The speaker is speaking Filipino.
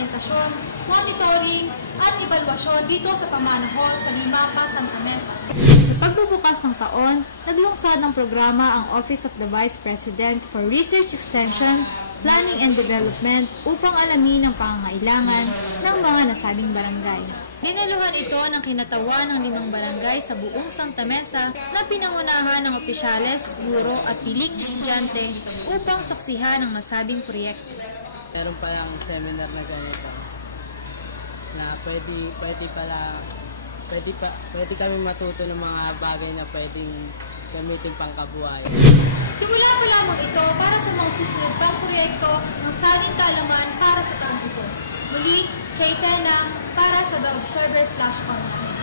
oryentasyon, monitoring, at evaluasyon dito sa pamanahan sa Limaca, Santa Mesa. Sa pagbubukas ng taon, naglungsad ng programa ang Office of the Vice President for Research Extension, Planning and Development upang alamin ang pangangailangan ng mga nasabing barangay. Dinaluhan ito ng kinatawan ng 5 barangay sa buong Santa Mesa na pinangunahan ng opisyales, guro at piling estudyante upang saksihan ang nasabing proyekto. Meron pa yung seminar na ganito na pwede kami matuto ng mga bagay na pwedeng gamitin pang kabuhayan. Simula po lamang ito para sa mga susunod pang proyekto ng saging kaalaman para sa taong ito. Muli, kay Tenang para sa The Observer Flash Conference.